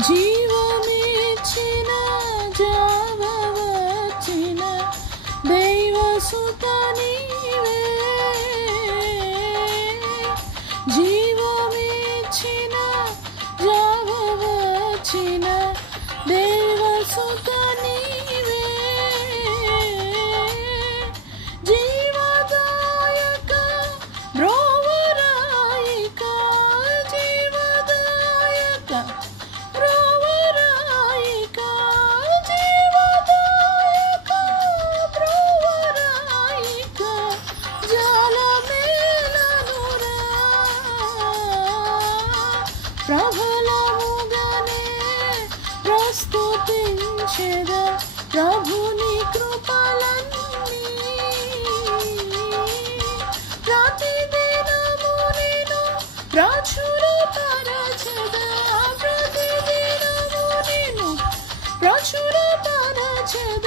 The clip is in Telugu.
జీవమిచ్చిన జావవచ్చిన దైవసుత నీవే. జీవమిచ్చిన జావవచ్చిన దైవసుత నీవే. జీవదాయక బ్రోవరాయిక జీవదాయక బ్రోవరాయిక జీవదాయక బ్రోవరాయిక జాలమేలనురా ప్రబలముగానే ప్రస్తుతించెద ప్రభుని కృపలన్నీ. ప్రతిదినము నేను ప్రచురపరచెద ప్రతిదినము నేను ప్రచురపరచెద